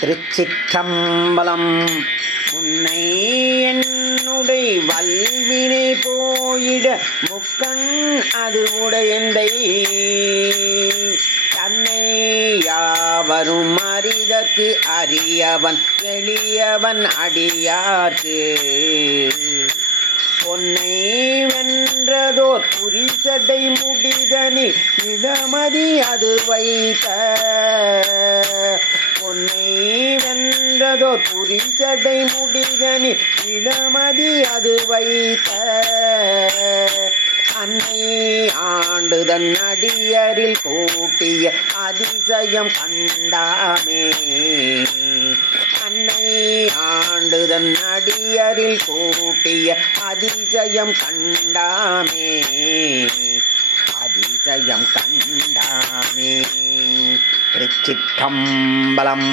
திருச்சிற்றம்பலம். உன்னை என்னுடைய வல்வினை போயிட முக்கண் அது உடையந்தை தன்னை யாவரும் அறிதற்கு அறியவன் எளியவன் அடியார்க்கு பொன்னை வென்றதோர் புரிசடை முடிதனில் இடமதி அது வைத்த பொன்னை வென்றதோர் புரிசடை முடிதனில் இடமதி அது வைத்த அன்னை ஆண்டுதன் அடியரில் கூட்டிய அதிசயம் கண்டாமே. அன்னை ஆண்டுதன் அடியரில் கூட்டிய அதிசயம் கண்டாமே. அதிசயம் கண்டாமே. திருச்சிற்றம்பலம்.